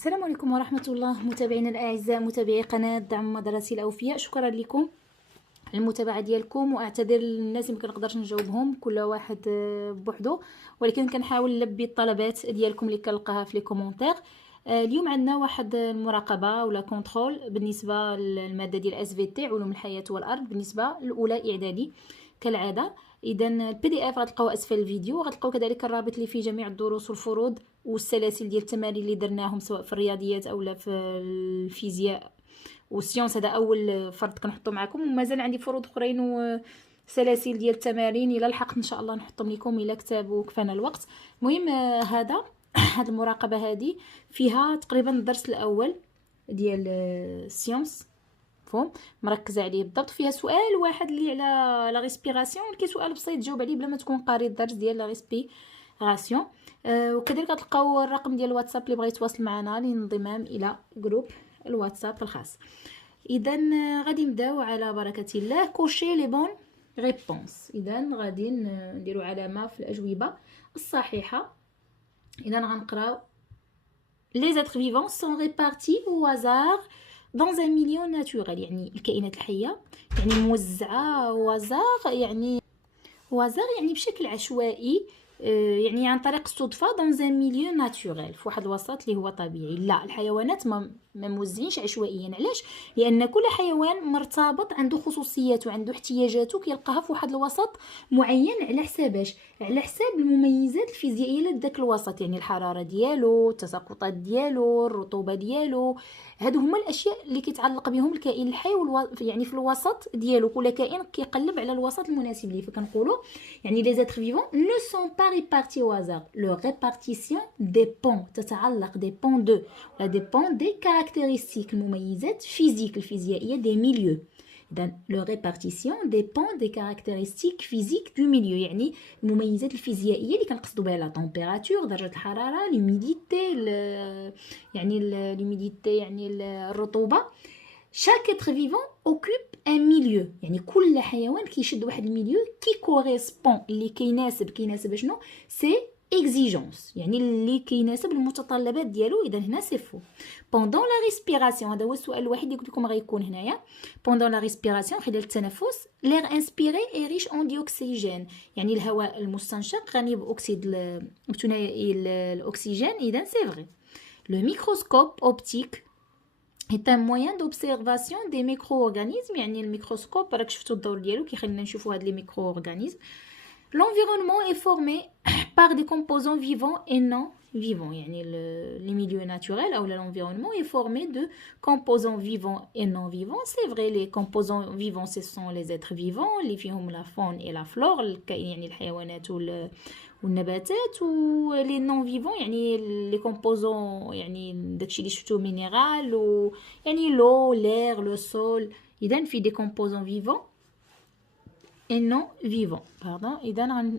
السلام عليكم ورحمة الله متابعينا الأعزاء، متابعي قناة دعم مدرسي الأوفياء. شكرا لكم على المتابعة ديالكم، واعتذر للناس اللي مكنقدرش نجاوبهم كل واحد بوحدو، ولكن كنحاول نلبي الطلبات ديالكم اللي كنلقاها في لي كومونتير. اليوم عندنا واحد المراقبة ولا كونترول بالنسبة للمادة ديال اس في تي علوم الحياة والأرض بالنسبة للأولى إعدادي كالعادة. اذا البي دي اف غتلقاوه اسفل الفيديو، غتلقاو كذلك الرابط اللي فيه جميع الدروس والفروض والسلاسل ديال التمارين اللي درناهم سواء في الرياضيات اولا في الفيزياء والسيونس. هذا اول فرض كنحطو معكم، ومازال عندي فروض اخرين وسلاسل ديال التمارين الى لحقت ان شاء الله نحطهم لكم الى كتاب وكفانا الوقت. المهم هذا هاد المراقبه هذه فيها تقريبا الدرس الاول ديال السيونس مفهوم، مركزه عليه بالضبط. فيها سؤال واحد اللي على لا ريسبيراسيون، كي سؤال بسيط تجاوب عليه بلا ما تكون قاري الدرس ديال لا ريسبيراسيون. وكذلك غتلقاو الرقم ديال الواتساب اللي بغى يتواصل معنا للانضمام الى جروب الواتساب الخاص. اذا غادي نبداو على بركه الله. كوشي لي بون ريبونس، اذا غادي نديروا علامه في الاجوبه الصحيحه. اذا غنقراو les êtres vivants sont répartis au hasard dans un milieu naturel، يعني الكائنات الحيه يعني موزعه au hasard، يعني بشكل عشوائي، يعني عن طريق الصدفه dans un milieu naturel، في واحد الوسط اللي هو طبيعي. لا، الحيوانات ما موزعينش عشوائيا. علاش؟ لان كل حيوان مرتبط، عنده خصوصيات وعنده احتياجاته كيلقاها في واحد الوسط معين على حساباش، على حساب المميزات الفيزيائيه لذاك الوسط، يعني الحراره ديالو، التساقطات ديالو، الرطوبه ديالو. هادو هما الاشياء اللي كيتعلق بهم الكائن الحي يعني في الوسط ديالو. كل كائن كيقلب على الوسط المناسب ليه. فكنقولوا يعني les êtres vivants ne sont pas répartis au hasard. Leur répartition dépend، تتعلق dépend de la dépend des caractéristiques المميزات physiques الفيزيائية des milieux. إذن leur répartition dépend des caractéristiques physiques du milieu، يعني المميزات الفيزيائية اللي كنقصدوا بها لا température درجة الحرارة، l'humidité يعني الرطوبة. chaque être vivant occupe un milieu، يعني كل حيوان كيشد واحد الميليو كي كوريسبون، اللي كيناسب شنو؟ سي اكزيجونس، يعني اللي كيناسب المتطلبات ديالو. اذا هنا سي فو. بوندون لا ريسبيراسيون، هذا هو السؤال الوحيد اللي قلت لكم غيكون هنايا. بوندون لا ريسبيراسيون، خلال التنفس، لير انسبيري اي ريش اون دي اوكسيجين، يعني الهواء المستنشق غني باكسيد بثنائي الاكسجين. اذا سي فغي. لو ميكروسكوب اوبتيك est un moyen d'observation des micro-organismes، يعني الميكروسكوب راك شفتوا الدور ديالو كيخلينا نشوفوا هاد لي ميكرو-organismes. L'environnement est formé par des composants vivants et non vivants، يعني les milieux naturels ou l'environnement est formé de composants vivants et non vivants. C'est vrai, les composants vivants ce sont les êtres vivants اللي فيهم la faune et la flore، يعني الحيوانات والنباتات. و لي نون فيفون يعني لي كومبوزون، يعني داكشي اللي شفتو مينيرال و يعني لو لير لو سول. اذا في دي كومبوزون فيفون et non vivant. Pardon. إذا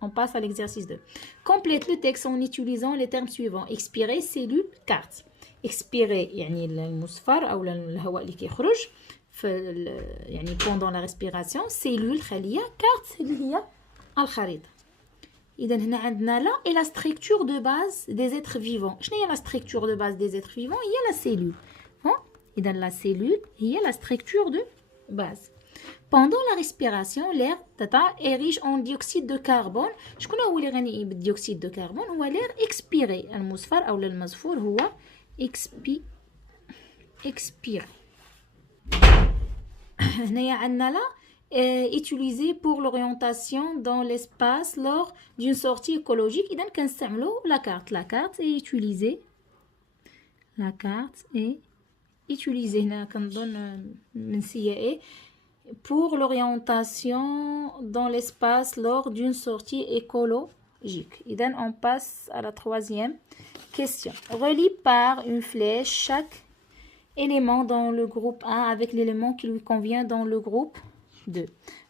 on passe à l'exercice 2. Complète le texte en utilisant les termes suivants. Expirer, cellule, carte. Expirer يعني المصفر أو الهواء اللي كيخرج يعني pendant la respiration. Cellule خلية. Carte اللي هي الخريطة. إذا هنا عندنا لا et la structure de base des êtres vivants. شنو هي la structure de base des êtres vivants؟ هي la cellule. إذا la cellule هي la structure de base. Pendant la respiration, l'air est riche en dioxyde de carbone. شكون هو اللي غني بالديوكسيد دو كربون؟ هو l'air expiré، المصفر أو المزفور هو expiré. هنايا عندنا لا utilisé pour l'orientation dans l'espace lors d'une sortie écologique. إذا كنستعملوا la carte. La carte est utilisée. La carte est utilisée. هنا كنظن منسية إيه. Pour l'orientation dans l'espace lors d'une sortie écologique. Idem, on passe à la troisième question. Relie par une flèche chaque élément dans le groupe 1 avec l'élément qui lui convient dans le groupe 2.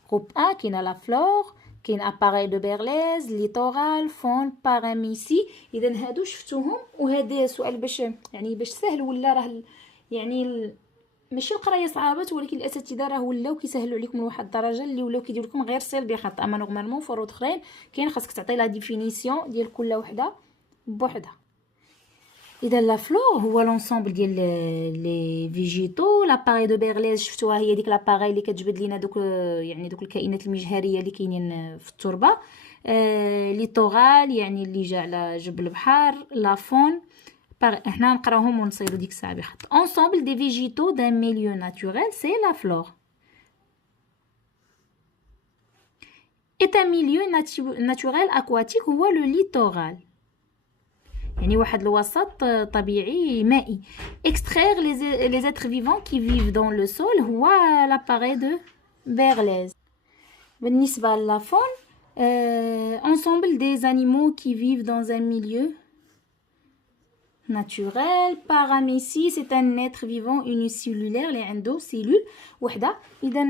Groupe 1 qui a la flore, qui a appareil de Berlez, littoral, faune, paramécie. إذا هادو شفتوهم، وهذا سؤال باش سهل ولا راه يعني ماشي القرايه صعابات، ولكن الاساتذه راه ولاو كيسهلوا عليكم لواحد الدرجه اللي ولاو كيديروا لكم غير صيل بخط. اما نورمالمون فروض اخرين كاين خاصك تعطي لا ديفينيسيون ديال كل وحده بوحدها. اذا لا فلور هو لونسومبل ديال لي فيجيتو. لاباري دو بيرليز شفتوها هي ديك لاباري اللي كتجبد لينا دوك يعني دوك الكائنات المجهريه اللي كاينين في التربه. ليتورال يعني اللي جا على جبل البحر. لافون احنا نقراوهم ونصيروا ديك الساعه بخط. ensemble des végétaux d'un milieu naturel c'est la flore. est un milieu naturel aquatique هو le littoral يعني واحد الوسط طبيعي مائي. extraire les êtres vivants qui vivent dans le sol هو l'appareil de Berlez. بالنسبة لا faune ensemble des animaux qui vivent dans un milieu naturel. Paramécie c'est un être vivant unicellulaire اللي عنده سيلول وحده. اذا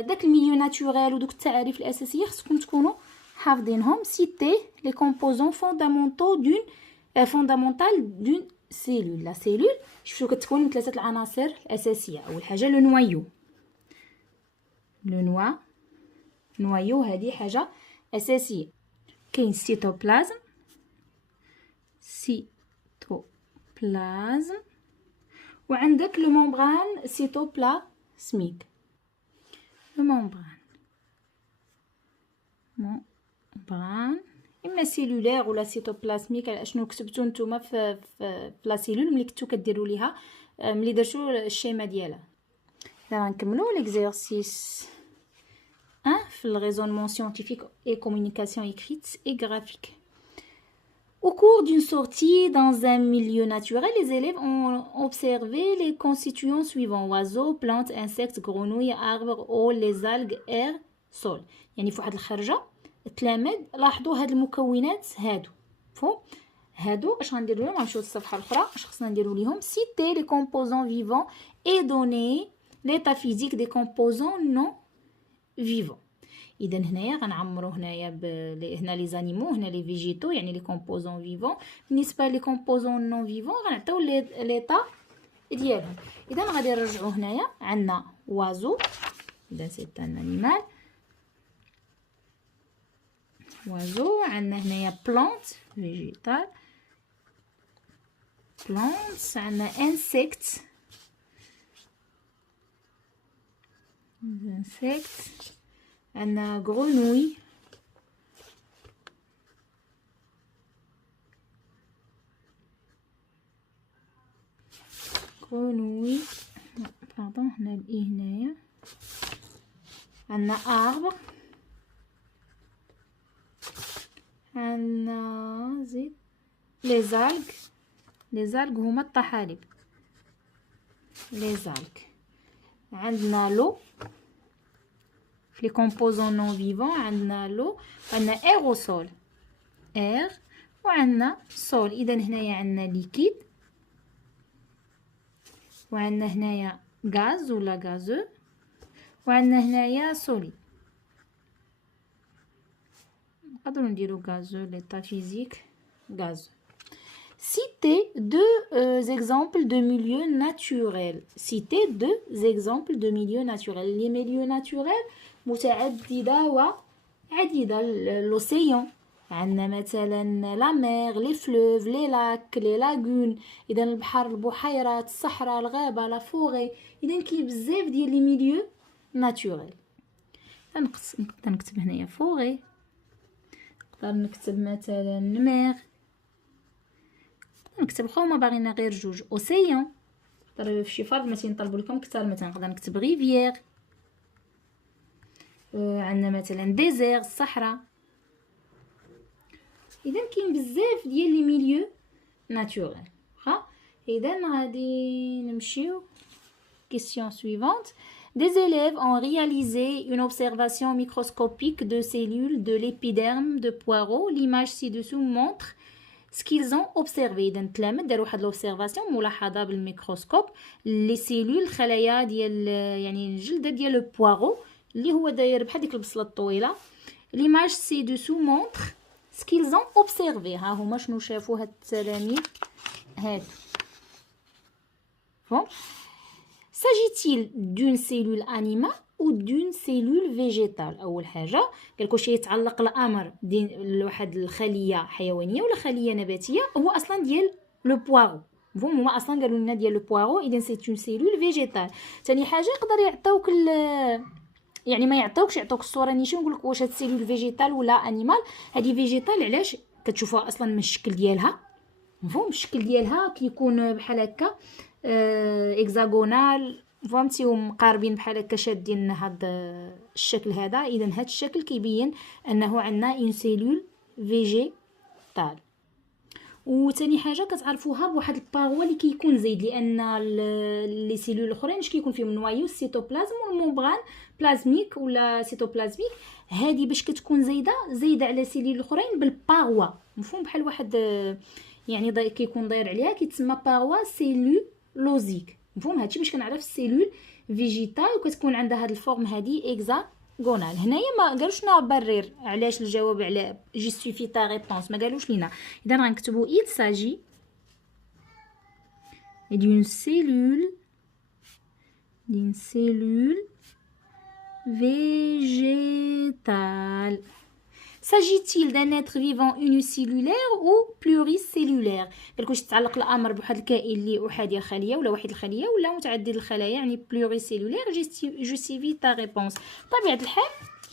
داك الميليو ناتوريل ودوك التعاريف الاساسيه خصكم تكونوا حافظينهم. citer les composants fondamentaux d'une cellule. la cellule شفتوا كتكون من ثلاثه العناصر الاساسيه. اول حاجه لو نوايو. لو نوايو هذه حاجه اساسيه. كاين السيتوبلازم وعندك لو ممبران سيتوبلازميك. لو ممبران اما سيلولير ولا سيتوبلازميك على شنو كتبتو نتوما في لا سيلول ملي كنتو كديروا ليها ملي درتو الشيما ديالها. دابا نكملوا ليكزيرسيس 1 في الريزونمون سcientifique et communication écrite et graphique. Au cours d'une sortie dans un milieu naturel, les élèves ont observé les constituants suivants: oiseaux, plantes, insectes, grenouilles, arbres, eau, les algues, air, sol. يعني في واحد الخرجه التلاميذ لاحظوا هاد المكونات هادو. مفهوم؟ هادو اش غنديروا لهم؟ غنمشيو للصفحه الاخرى. اش خصنا نديروا ليهم؟ citer les composants vivants et donner l'état physique des composants non vivants. اذا هنايا غنعمروا هنايا هنا لي زانيمو هنا لي فيجيتو يعني لي كومبوزون فيفون. بالنسبه لي كومبوزون نون فيفون غنعطيو ليطا ديالهم. اذا غادي نرجعوا هنايا عندنا وازو. اذا سي ان انيمال وازو. عندنا هنايا بلانت فيجيتال بلانت. عندنا انسيكت عندنا grenouille باردون هنا الاي هنايا. عندنا arbre. عندنا زيد les algues هما الطحالب les algues. عندنا لو في les composants non vivants. عندنا لو عندنا air au sol air وعندنا sol. اذا هنايا عندنا ليكيد وعندنا هنايا غاز ولا غازو وعندنا هنايا سوليد. نقدروا نديرو غازو ليطا فيزيك غازو. Citer deux exemples de milieux naturels. Citer deux exemples de milieux naturels. Les milieux naturels متعددة وعديدة. l'océan عندنا مثلا لا مير لي فلوف لي لاك لي لاغون. اذا البحر البحيرات الصحراء الغابه لا فوري. اذا كاين بزاف ديال لي ميليو ناتوريل. نقدر نكتب هنايا فوري. نقدر نكتب مثلا مير. نكتب خوما باغينا غير جوج. اوسيان نقدر في شي فرض مثلا نطلبوا لكم كثر مثلا نقدر نكتب ريفيير. عندنا مثلا ديزير الصحراء. اذا كاين بزاف ديال لي ميليو ناتوريل. اذا غادي نمشيو question suivante. Des élèves ont réalisé une observation microscopique de cellules de l'épiderme de poireau. L'image ci-dessous montre ce qu'ils ont observé. اذا التلاميذ داروا واحد لوبسيرفاسيون ملاحظه بالميكروسكوب لي سيلول الخلايا ديال يعني الجلده ديال البوارو اللي هو داير بحال ديك البصله الطويله. l'image ci-dessous montre ce qu'ils ont observé. ها هما شنو شافوا هاد التلاميذ هادو. bon s'agit-il d'une cellule animale ou d'une cellule végétale؟ اول حاجه قالكوا شي يتعلق الامر ديال واحد الخليه حيوانيه ولا خليه نباتيه. هو اصلا ديال لو بوارو هما اصلا قالوا لنا ديال لو بوارو اذا سي اون سيلول فيجيتال. ثاني حاجه يقدر يعطيوك يعني ما يعطيوك الصوره نيشان نقول لك واش هاد السيلول فيجيتال ولا انيمال. هذه فيجيتال علاش كتشوفوها اصلا من الشكل ديالها، مفهوم الشكل ديالها كيكون بحال هكا اكزاغونال، فهمتي، ومقاربين بحال هكا شادين هاد الشكل هذا. اذا هاد الشكل كيبين انه عندنا اون سيلول فيجيتال. وثاني حاجه كتعرفوها بواحد الباغوا اللي كيكون زايد، لان لي سيلول الاخرين اش كيكون فيهم نوايو السيتوبلازم والممبران بلازميك ولا سيتوبلازميك. هذه باش كتكون زايده على سيلول الاخرين بالباغوا، مفهوم، بحال واحد يعني كيكون داير عليها كيتسمى باغوا سيلولوزيك، مفهوم. هادشي باش كنعرف السيلول فيجيتال وكتكون عندها هاد الفورم هادي اكزاغونال. هنايا ما قالوش لنا برير علاش الجواب على جيستيفي تا ريبونس، ما قالوش لينا. اذا غنكتبوا il s'agit d'une cellule végétale. S'agit-il d'un être vivant unicellulaire ou pluricellulaire؟ قالك واش تعلق الامر بواحد الكائن اللي احادي خليه ولا واحد الخليه ولا متعدد الخلايا، يعني pluricellulaire. جوستيفي تا ريبونس. بطبيعه الحال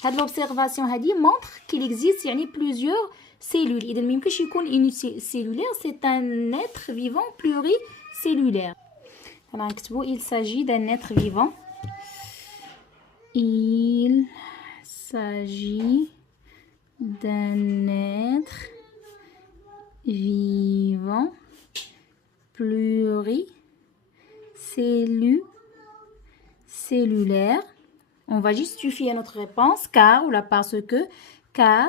هاد لوبسيرفاسيون هادي مونطر كيل اكزيست يعني بلوزيور سيلول. اذا ما يمكنش يكون unicellulaire، سي ان être vivant pluricellulaire. غنكتبوا il s'agit d'un être vivant. Il s'agit d'un être vivant pluricellulaire. On va justifier notre réponse car ou là parce que car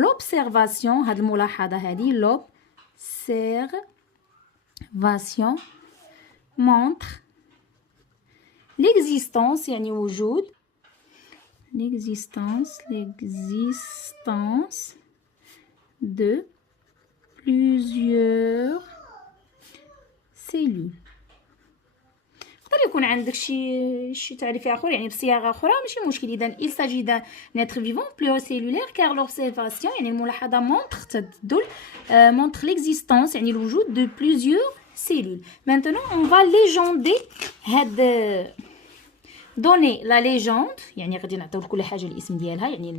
l'observation هاد الملاحظة هادي l'observation montre l'existence يعني وجود l'existence de plusieurs cellules. يقدر يكون عندك شي تعريف اخر يعني بصياغه اخرى ماشي مشكل. اذا il s'agit d'un être vivant pluricellulaire car l'observation يعني الملاحظه تدل montre l'existence يعني الوجود de plusieurs cellules. Maintenant on va légender هاد دوني لا ليجوند، يعني غادي نعطيو لكل حاجه الاسم ديالها، يعني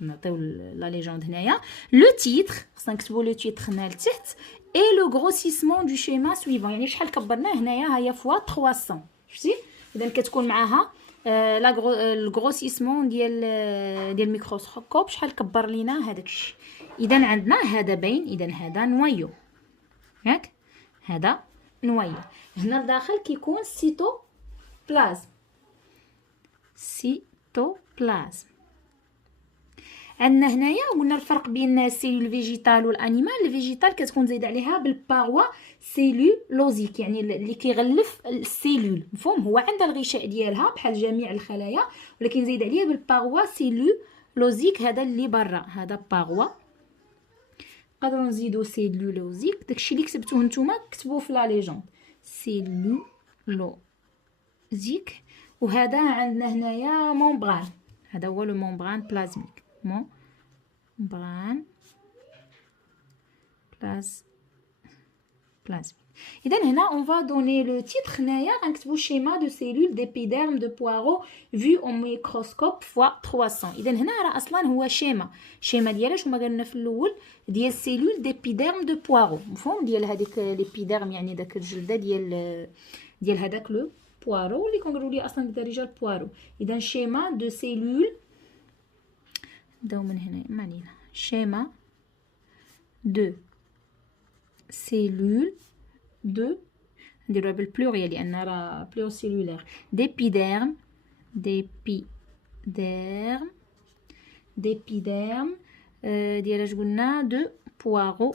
نعطيو لا ليجوند هنايا. لو تيتر خصنا نكتبوا لو تيتر هنا لتحت اي لو غروسيسمون دو شيما سويفون، يعني شحال كبرناه هنايا ها هي فوا 300 شفتي. اذا كتكون معاها الغروسيسمون ديال الميكروسكوب شحال كبر لينا هذاك الشيء. اذا عندنا هذا باين، اذا هذا نوايو ياك، هذا نوايو. هنا لداخل كيكون سيتوبلازم. عندنا هنايا قلنا الفرق بين السيلول فيجيتال والانيمال. الفيجيتال كتكون زايد عليها بالباروا سيلولوزيك يعني اللي كيغلف السيلول، مفهوم، هو عندها الغشاء ديالها بحال جميع الخلايا ولكن زايد عليها بالباروا سيلولوزيك. هذا اللي برا هذا باروا، نقدروا نزيدو سيلولوزيك. داكشي اللي كتبتوه نتوما كتبوه في لا ليجوند سيلولوزيك. وهذا عندنا هنايا ممبران، هذا هو لو ممبران بلازميك، ممبران بلازميك. اذا هنا اون فا دوني لو تيتر هنايا غنكتبوا شيما دو سيلول ديبيديرم دو بوارو فيو او ميكروسكوب فوا 300. اذا هنا راه اصلا هو شيما ديال اش هما قالنا في الاول ديال سيلول ديبيديرم دو بوارو، مفهوم، ديال هذيك ليبيديرم يعني داك الجلده ديال هذاك لو بوارو اللي كنقولوا ليه اصلا بالدارجه البوارو. اذا شيما دو سيلول داو من هنا ما علينا، شيما دو سيلول دو نديروها بالبلوريال لان راه بلوريسيلولير ديبيديرم ديال اش قلنا دو بوارو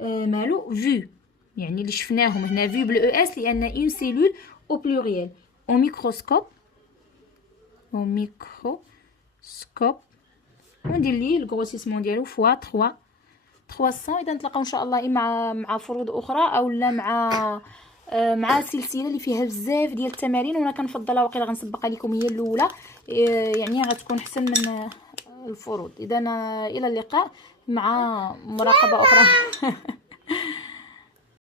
مالو فيو يعني اللي شفناهم هنا فيو بالاو اس لان اون سيلول او بلوريال او ميكروسكوب وندير ليه الغروسيسمون ديالو فوا 300. اذا نتلاقاو ان شاء الله اما مع فروض اخرى او لا مع سلسله اللي فيها بزاف ديال التمارين، وانا كنفضلها وقيلا غنسبق عليكم هي الاولى يعني غتكون احسن من الفروض. اذا الى اللقاء. مع مراقبة أخرى.